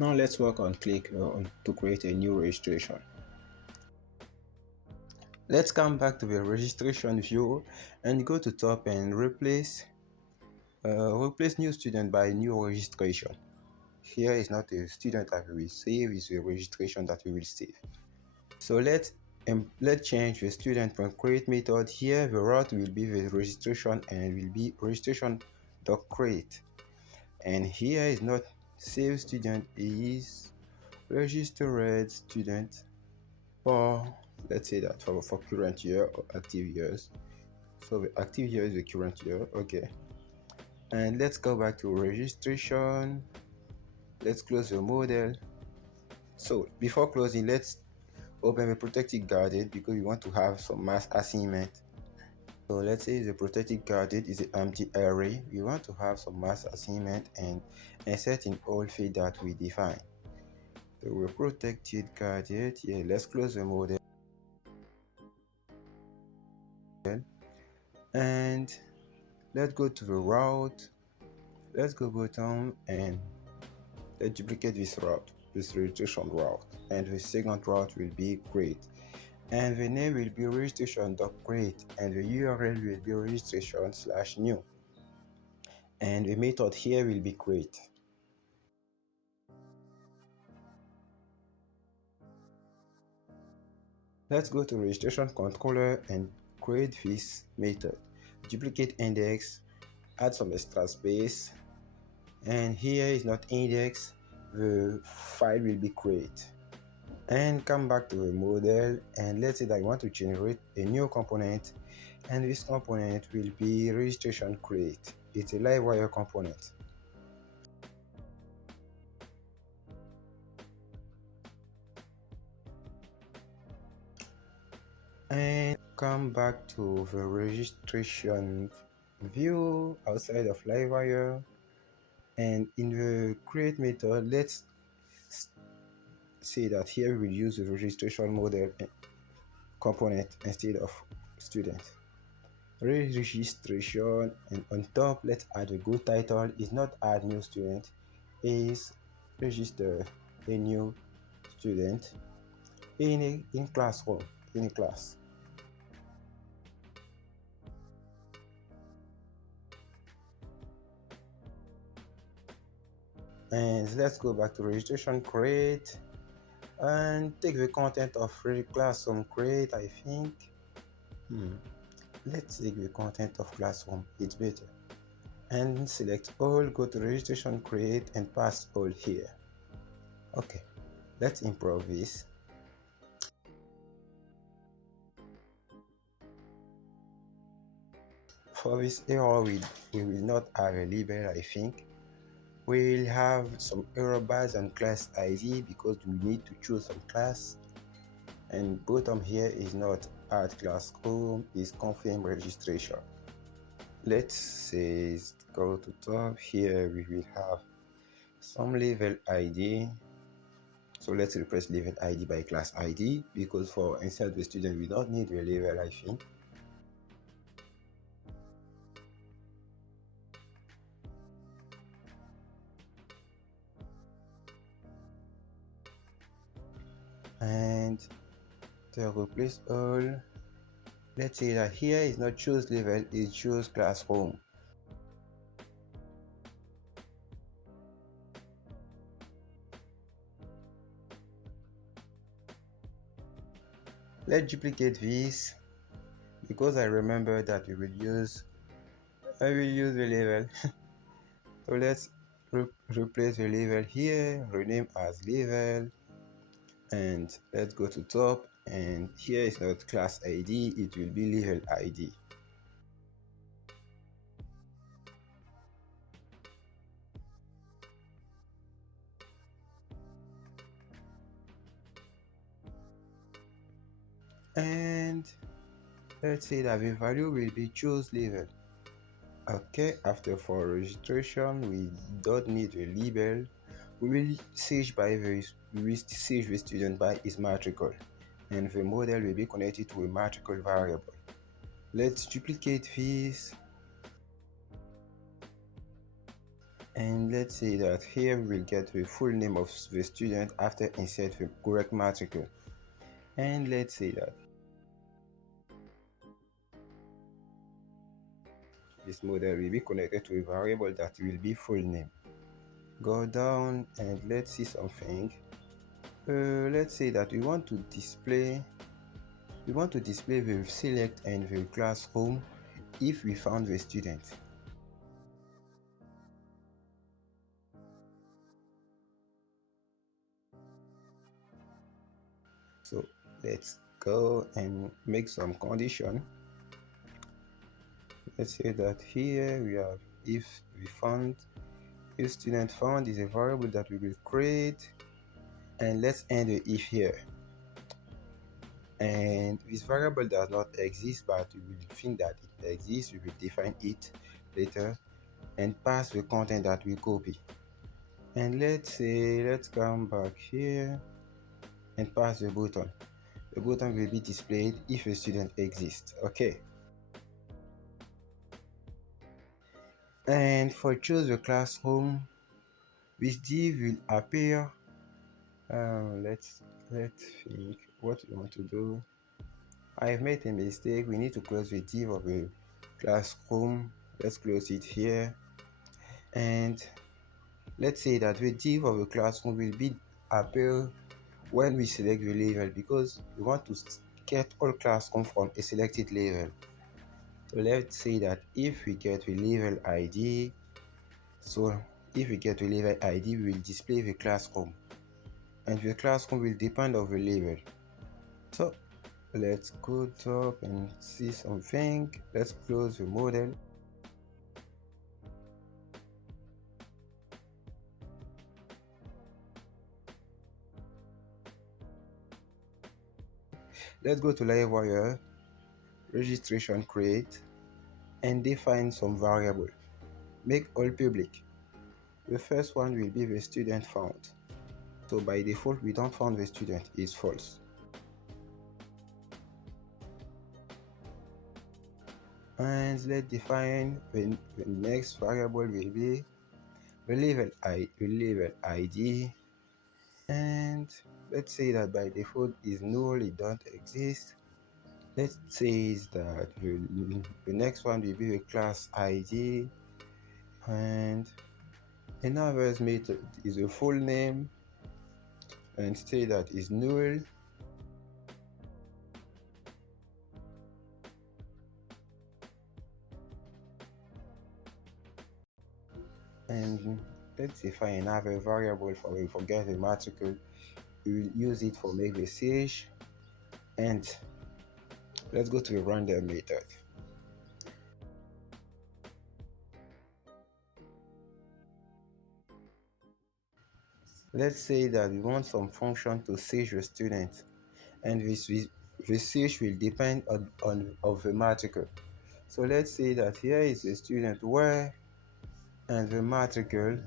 Now let's work on click to create a new registration. Let's come back to the registration view and go to top and replace new student by new registration. Here is not a student that we will save, it's a registration that we will save. So let's change the student from create method. Here the route will be the registration and will be registration.create. And here is not save student, is registered student for, let's say that for current year or active years. So the active year is the current year. Okay, and let's go back to registration. Let's close the model. So before closing, let's open the protected guarded because we want to have some mass assignment. So let's say the protected guarded is an empty array. We want to have some mass assignment and insert in all field that we define. So we're protected guarded. Yeah, let's close the model. And let's go to the route. Let's go bottom and let's duplicate this route, this registration route. And the second route will be create. And the name will be registration.create and the URL will be registration/new. And the method here will be create. Let's go to registration controller and create this method. Duplicate index, add some extra space, and here is not index, the file will be create. And come back to the model and let's say that I want to generate a new component, and this component will be registration create. It's a Livewire component. And come back to the registration view outside of Livewire, and in the create method, let's say that here we will use the registration model component instead of student. Registration, and on top let's add a good title. Is not add new student, is register a new student in classroom, in a class. And let's go back to registration create and take the content of classroom create. I think let's take the content of classroom, it's better. And select all, go to registration create and pass all here. Okay, let's improve this. For this error, we will not have a label. I think we'll have some error bars on class ID because we need to choose some class, and bottom here is not add classroom, is confirm registration. Let's say go to top. Here we will have some level ID. So let's replace level ID by class ID because for insert the student we don't need the level, I think. And to replace all, let's say that here is not choose level, is choose classroom. Let's duplicate this because I remember that I will use the level. So let's replace the level here, rename as level, and let's go to top, and here is not class ID, it will be level ID. And let's say that the value will be choose level. Okay, after for registration we don't need a label. We will search the student by his matricle, and the model will be connected to a matricle variable. Let's duplicate this And let's say that here we'll get the full name of the student after insert the correct matricule. And let's say that this model will be connected to a variable that will be full name. Go down and let's see something. Let's say that we want to display the select and the classroom if we found the student. So let's go and make some condition. Let's say that here we have if student found is a variable that we will create, and let's end the if here. And this variable does not exist, but we will think that it exists. We will define it later and pass the content that we copy. And let's come back here and pass the button. The button will be displayed if a student exists. Okay. And for choose the classroom, this div will appear. Let's think what we want to do. I've made a mistake. We need to close the div of the classroom. Let's close it here. And let's say that the div of the classroom will be appear when we select the level, because we want to get all classroom from a selected level. So let's say that if we get the level ID, we will display the classroom, and the classroom will depend on the level. So let's go top and see something. Let's close the model. Let's go to Livewire, registration create, and define some variable. Make all public. The first one will be the student found. So by default, we don't found the student, is false. And let's define the next variable will be the level ID, and let's say that by default is null, it don't exist. Let's say that the next one will be the class ID, and another method is a full name, and say that is null. And let's define another variable for we forget the matricule. We will use it for make the search. And let's go to the render method. Let's say that we want some function to search the student, and the search will depend on the matricule. So let's say that here is the student where, and the matricule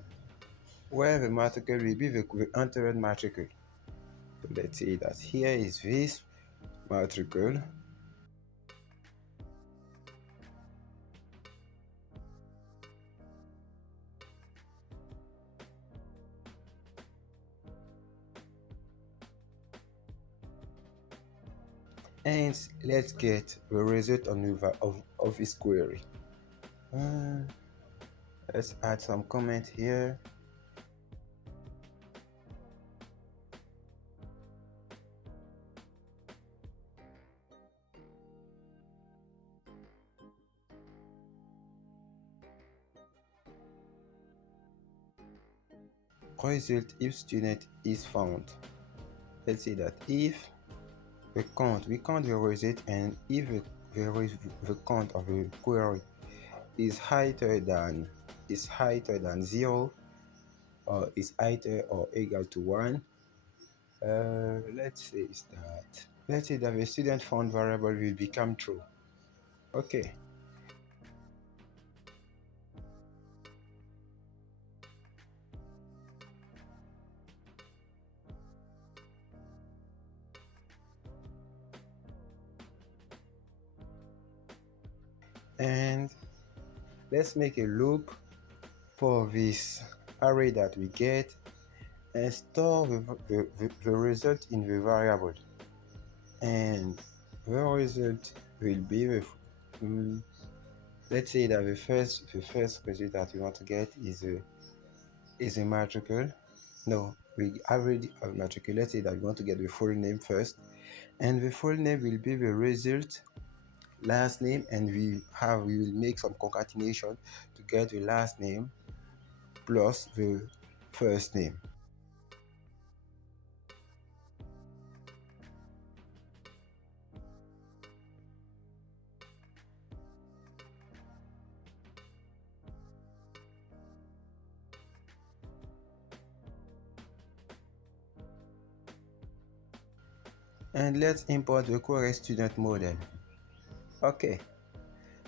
will be the entered matricule. So let's say that here is this matricule, and let's get the result of this query. Let's add some comment here. Result if student is found. Let's say that if the count, we count the result, and if the count of the query is higher than 0, or is higher or equal to 1, let's say that the student found variable will become true. Okay. And let's make a loop for this array that we get and store the result in the variable, and the result will be let's say that the first result that we want to get is a matricle. No, we already have matricle. Let's say that we want to get the full name first, and the full name will be the result last name, and we will make some concatenation to get the last name plus the first name. And let's import the correct student model. Okay,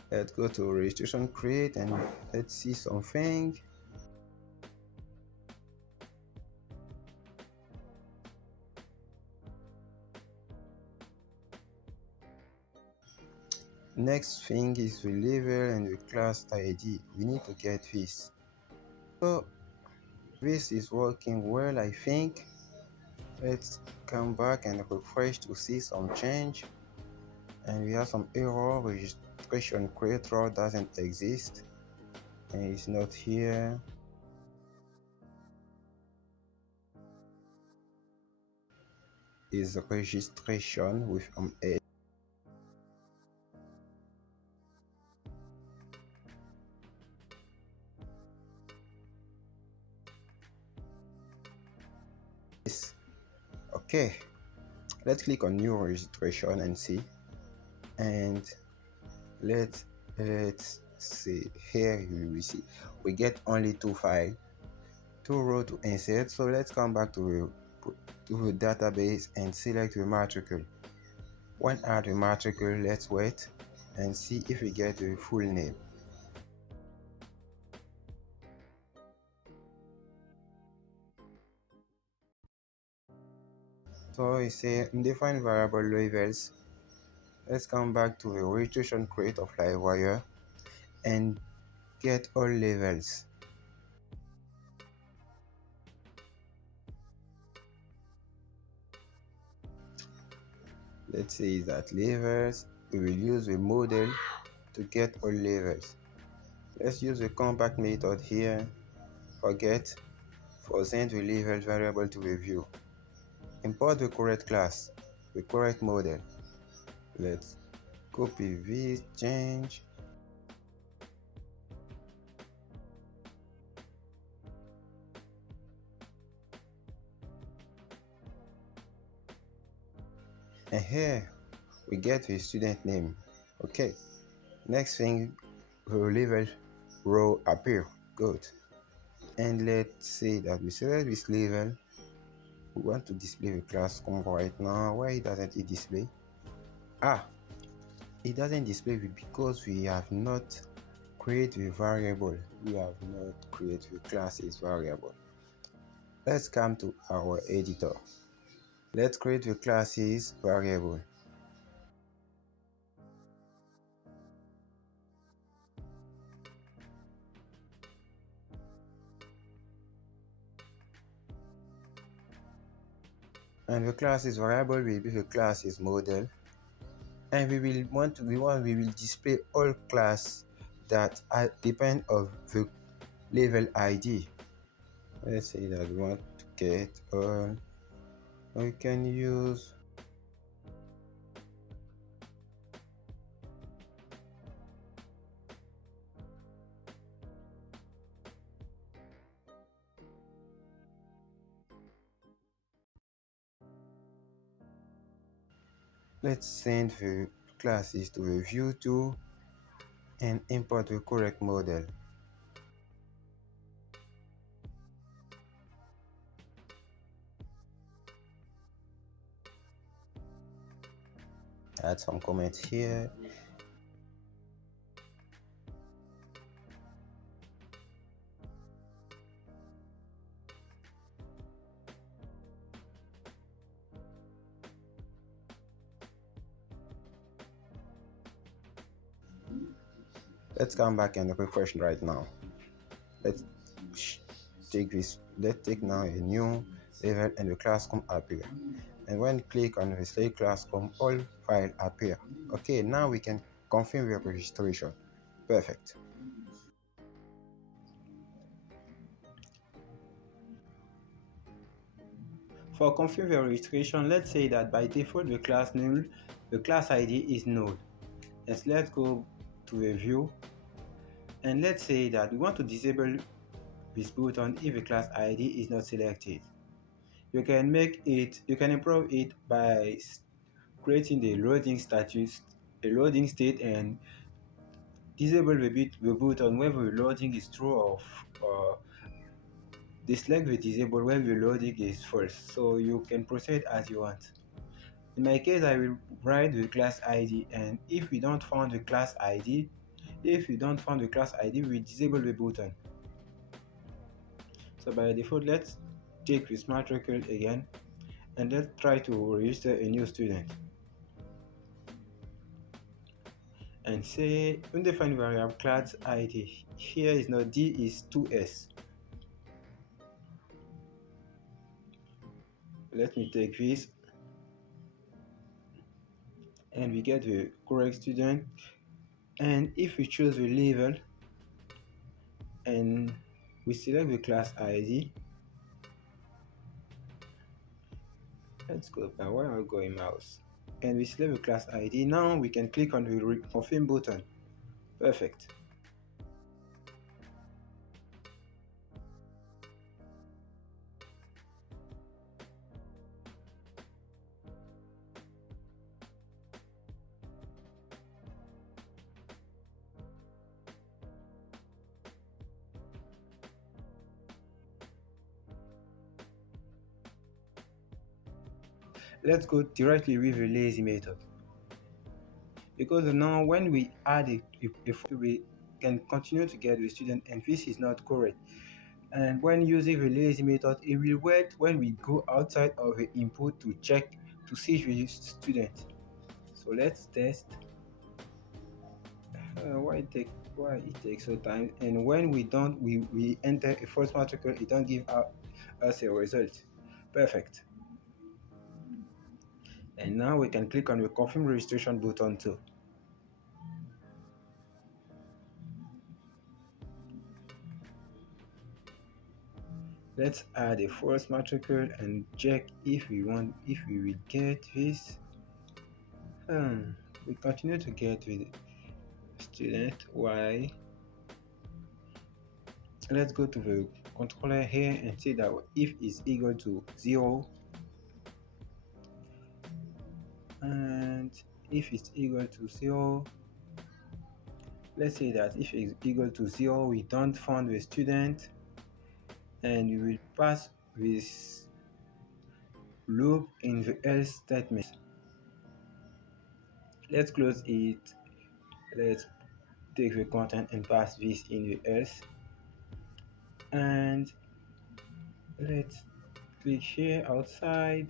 let's go to registration create and let's see something. Next thing is the level and the class ID. We need to get this. So this is working well, I think. Let's come back and refresh to see some change. And we have some error. Registration creator doesn't exist and it's not here. Is registration with a. Okay, let's click on new registration and see, and let's see. Here you will see we get only two files, two rows to insert. So let's come back to the database and select the matricle. When add the matricle, let's wait and see if we get the full name. So we say define variable levels. Let's come back to the registration create of Livewire and get all levels. Let's say that levels, we will use the model to get all levels. Let's use the compact method here. Forget for send the level variable to the view. Import the correct class, the correct model. Let's copy this change. And here we get the student name. Okay, next thing, the level row appear. Good. And let's say that we select this level. We want to display the class conv right now. Why doesn't it display? It doesn't display because we have not created the variable. We have not created the classes variable. Let's come to our editor. Let's create the classes variable. And the classes variable will be the classes model. And we will display all class that depend on the level ID. Let's say that we want to get all. We can use let's send the classes to the view tool and import the correct model. Add some comments here. Let's come back and refresh right now. let's take now a new level and the classroom appear. And when click on the select classroom, all file appear. Okay, now we can confirm your registration. Perfect. For confirm your registration, let's say that by default the class null, the class ID is null. And let's go to the view, and let's say that we want to disable this button if the class ID is not selected. You can improve it by creating the loading status, a loading state, and disable the button when the loading is true or deselect the disable when the loading is false. So you can proceed as you want. In my case, I will write the class ID, and if we don't find the class ID, we disable the button. So by default, let's take the smart record again, and let's try to register a new student. And say undefined variable class ID. Here is not D, is 2S. Let me take this, and we get the correct student. And if we choose the level and we select the class ID, let's go by where I'm going mouse, and we select the class ID. Now we can click on the confirm button. Perfect. Let's go directly with the lazy method, because now when we add it, we can continue to get the student, and this is not correct. And when using the lazy method, it will wait when we go outside of the input to check to see the student. So let's test. Why it takes so time, and when we don't we enter a false matrix, it don't give us a result. Perfect. And now we can click on the confirm registration button too. Let's add a false matrix and check if we will get this. We continue to get with student y. Let's go to the controller here and say that if is equal to 0, and if it's equal to 0, let's say that if it's equal to 0, we don't find the student, and we will pass this loop in the else statement. Let's close it. Let's take the content and pass this in the else, and let's click here outside,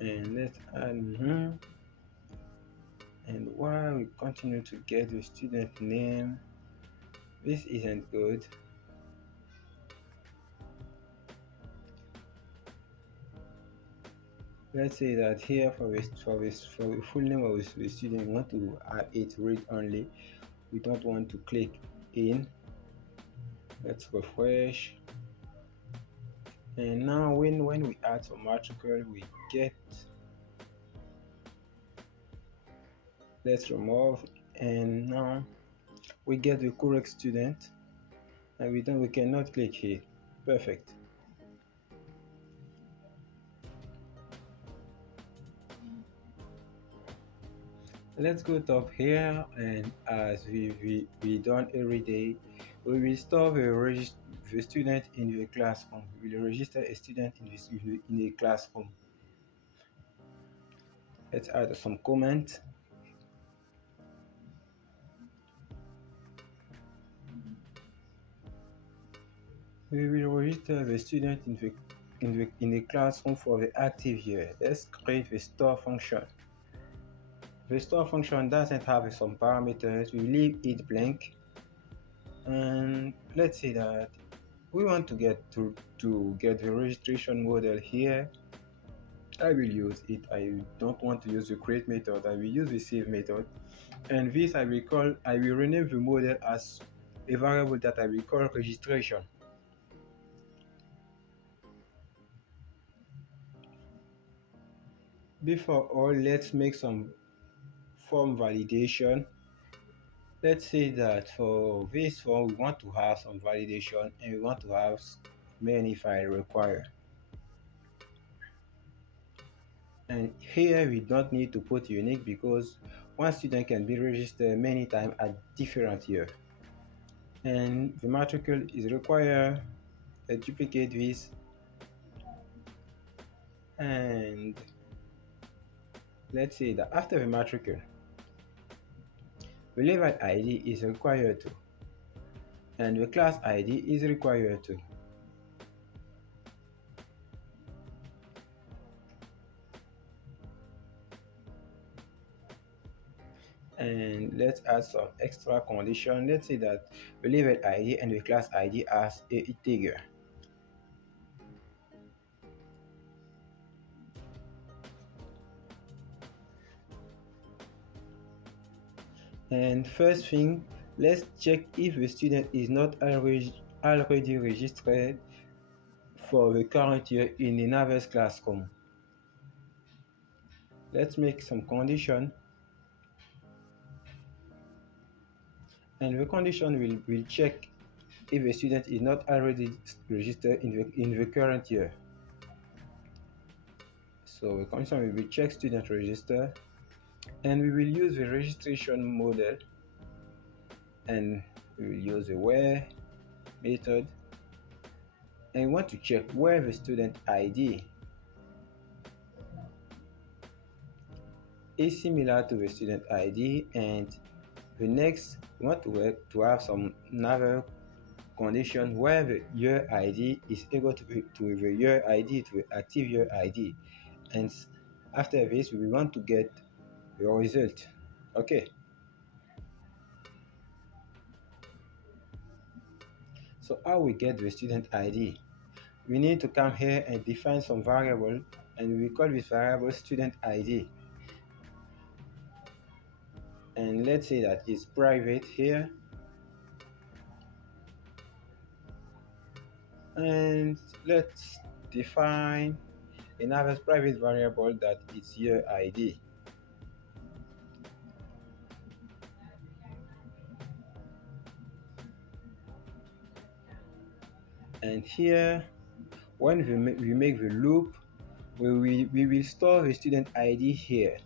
and let's add and while we continue to get the student name, this isn't good. Let's say that here for the full name of the student, we want to add it read only. We don't want to click in. Let's refresh. And now when we add some article, we get, let's remove, and now we get the correct student, and we cannot click here. Perfect. Let's go top here, and as we done every day, we will store the student in the classroom. We will register a student in the classroom. Let's add some comment. We will register the student in the classroom for the active year. Let's create the store function. The store function doesn't have some parameters. We leave it blank, And let's say that we want to get the registration model here. I will use it. I don't want to use the create method. I will use the save method. And this I will rename the model as a variable that I will call registration. Before all, let's make some form validation. Let's say that for this form, we want to have some validation and we want to have many file required. And here we don't need to put unique because one student can be registered many times at different year. And the matricule is required. Let's duplicate this and let's say that after the matricule, the level ID is required too, and the class ID is required too. And let's add some extra condition. Let's say that the level ID and the class ID as a integer. And first thing, let's check if the student is not already registered for the current year in another classroom. Let's make some condition, and the condition will check if a student is not already registered in the current year. So the condition will be check student register, and we will use the registration model, and we will use the where method, and we want to check where the student ID is similar to the student ID. And the next, we want to have some another condition where the year ID is equal to the year ID, to the active year ID. And after this, we want to get the result. Okay. So how we get the student ID? We need to come here and define some variable, and we call this variable student ID. And let's say that it's private here. And let's define another private variable that is year ID. And here, when we make the loop, we will store the student ID here.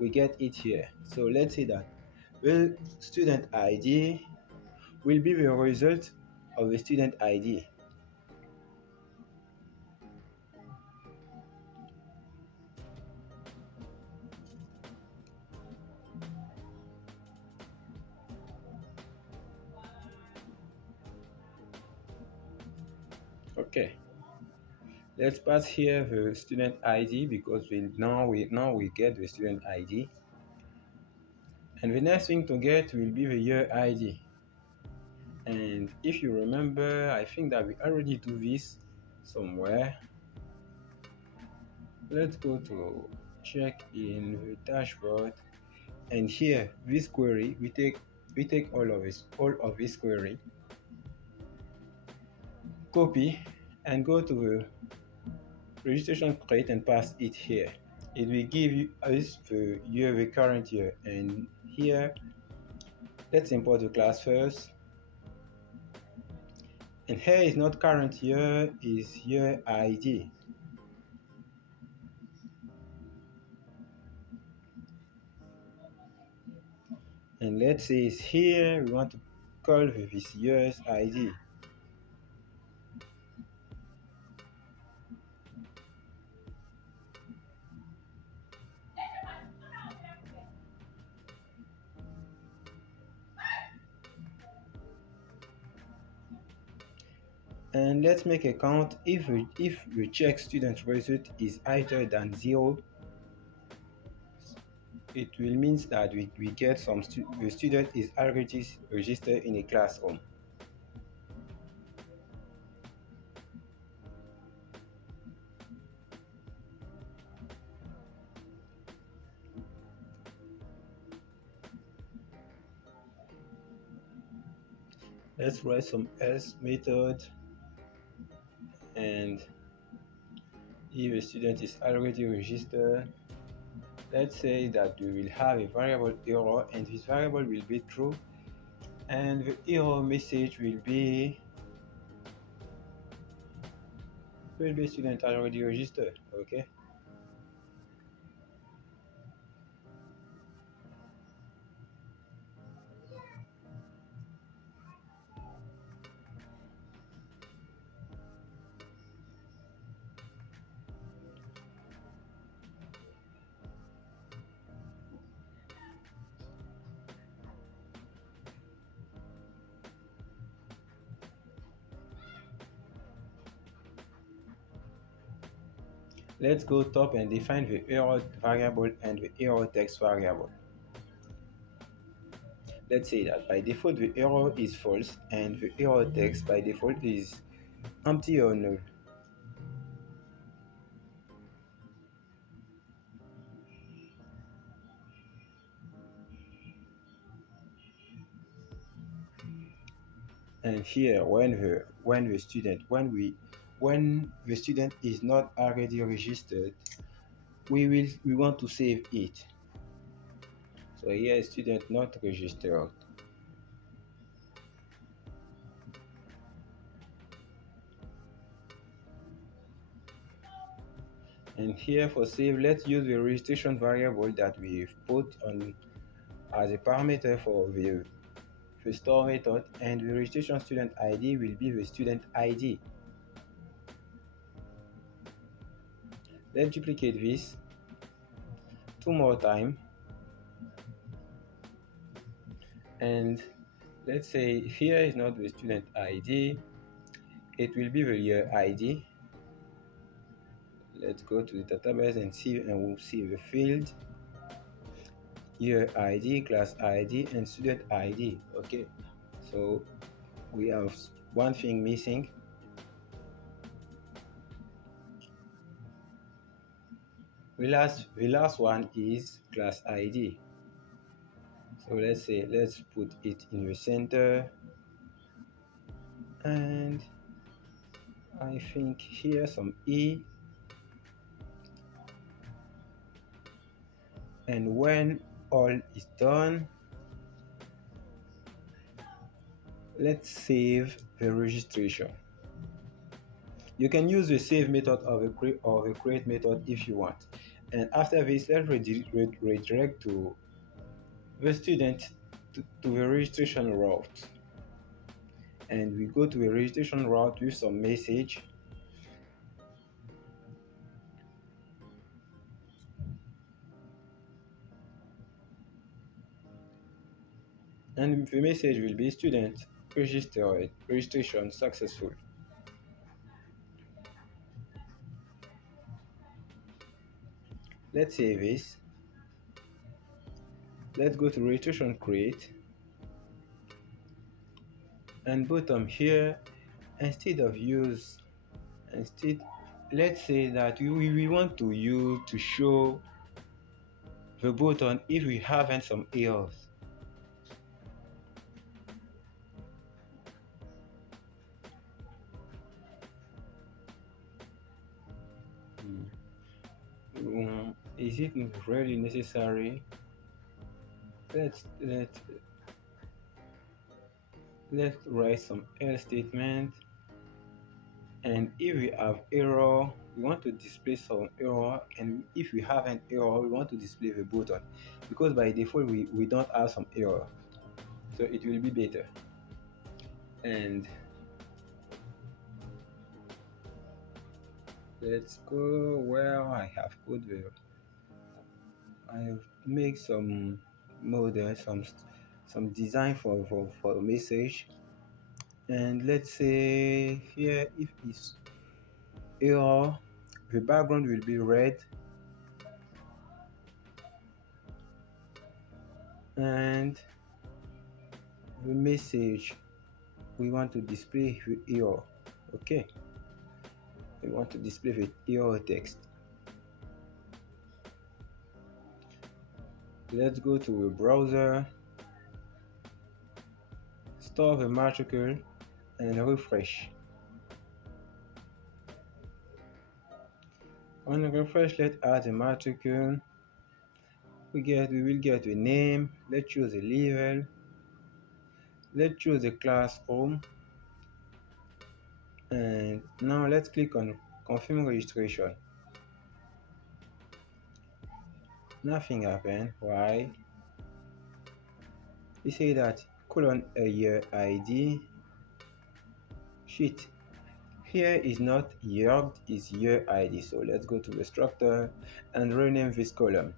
We get it here. So let's say that the student ID will be the result of the student ID. Okay. Let's pass here the student ID because now we get the student ID. And the next thing to get will be the year ID. And if you remember, I think that we already do this somewhere. Let's go to check in the dashboard, and here this query we take all of this query, copy, and go to the registration create and pass it here. It will give you us the year, the current year. And here let's import the class first, and here is not current year, is year ID. And let's say it's here, we want to call this year's ID. And let's make a count. If the check student result is higher than 0, it will mean that we get the student is already registered in a classroom. Let's write some else method, and if a student is already registered, let's say that we will have a variable error, and this variable will be true, and the error message will be student already registered. Okay, let's go top and define the error variable and the error text variable. Let's say that by default the error is false and the error text by default is empty or null. And here when the student is not already registered, we want to save it. So here student not registered. And here for save, let's use the registration variable that we've put on as a parameter for the store method, and the registration student ID will be the student ID. Let's duplicate this two more times, and let's say here is not the student ID, it will be the year ID. Let's go to the database and we'll see the field year ID, class ID, and student ID. Okay, so we have one thing missing. The last one is class ID. So let's put it in the center, and I think here some E, and when all is done, let's save the registration. You can use the save method or the create method if you want. And after this, let's redirect to the student to the registration route. And we go to the registration route with some message. And the message will be student registered, registration successful. Let's save this. Let's go to registration create, and bottom here, instead let's say that we want to use to show the button if we haven't some errors. Is it really necessary? Let's write some else statement, and if we have error, we want to display some error, and if we have an error, we want to display the button, because by default we don't have some error, so it will be better. And let's go where I have put I have made some model, some design for the message, and let's say here if it's error, the background will be red, and the message we want to display the error. Okay, we want to display the error text. Let's go to a browser, store the matricule and refresh. On refresh, let's add the matricule. We will get a name. Let's choose a level. Let's choose the classroom. And now let's click on confirm registration. Nothing happened. Why? We say that colon a year ID. Shit. Here is not year, is year ID. So let's go to the structure and rename this column.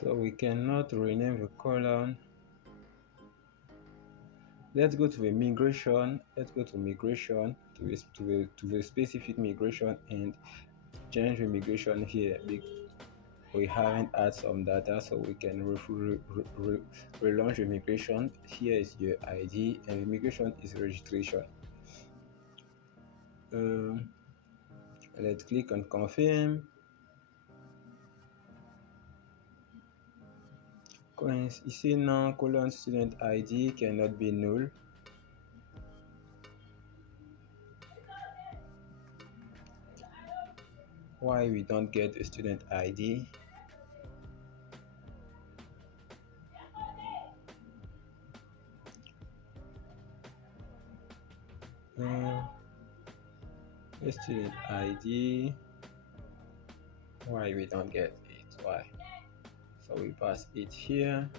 So we cannot rename the column. Let's go to the migration. Let's go to migration to the specific migration and change the migration here. We haven't added some data, so we can relaunch the migration. Here is your ID and the migration is registration. Let's click on confirm. Ici non colon student ID cannot be null. Why we don't get a student ID? The student ID. Why we don't get it? Why? So we pass it here.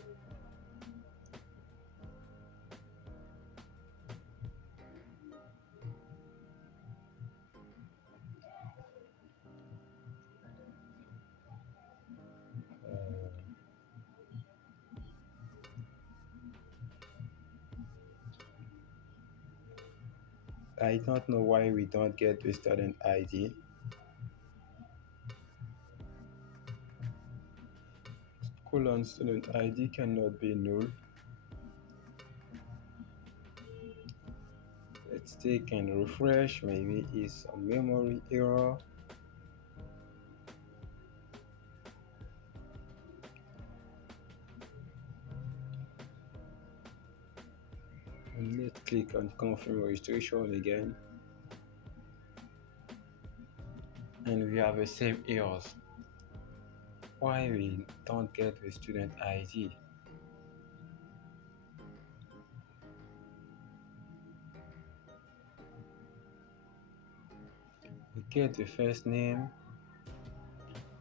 I don't know why we don't get the student ID. Colon student ID cannot be null. Let's take and refresh. Maybe it's a memory error. And let's click on confirm registration again. And we have the same errors. Why we don't get the student ID? We get the first name.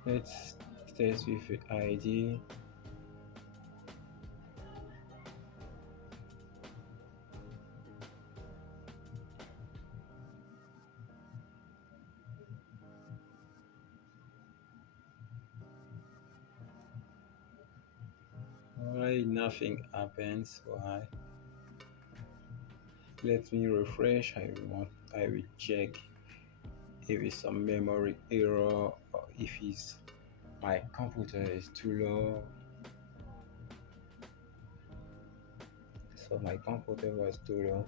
Let's test with the ID. Why nothing happens? Why? Let me refresh. I will check if it's some memory error or if it's my computer is too low. So my computer was too low.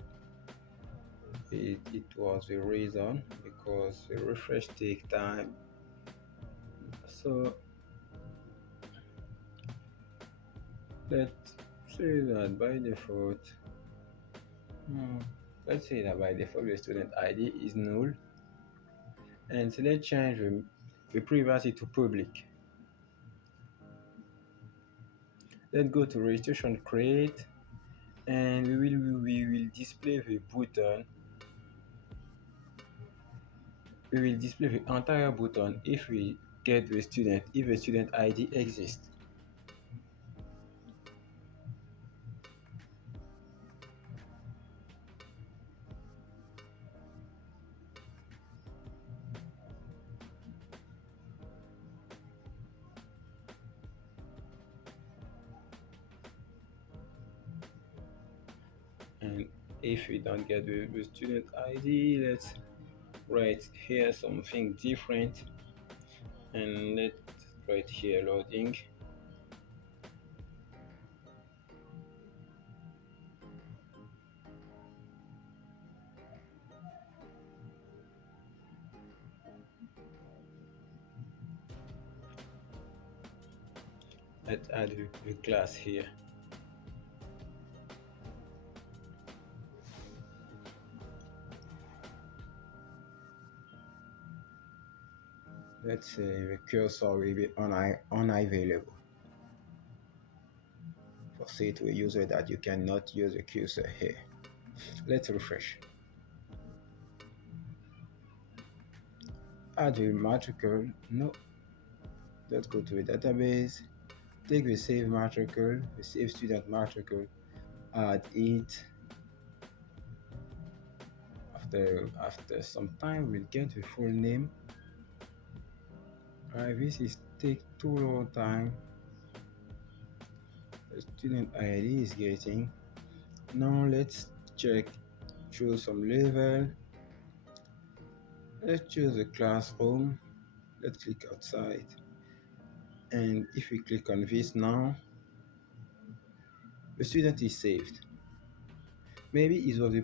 It was the reason, because the refresh take time. So let's say that by default, let's say that by default the student ID is null, and so let's change the privacy to public. Let's go to registration create, and we will display the button. We will display the entire button if we get the student, if the student ID exists. And if we don't get the student ID, let's write here something different, and let's write here loading. Let's add the class here. Let's say the cursor will be unavailable. For say to a user that you cannot use the cursor here. Let's refresh. Add the matricle. No. Let's go to the database. Take the save matricle, the save student matricle, add it. After some time we'll get the full name. Alright, this is take too long time. The student ID is getting. Now let's check, choose some level. Let's choose the classroom. Let's click outside. And if we click on this now, the student is saved. Maybe it was the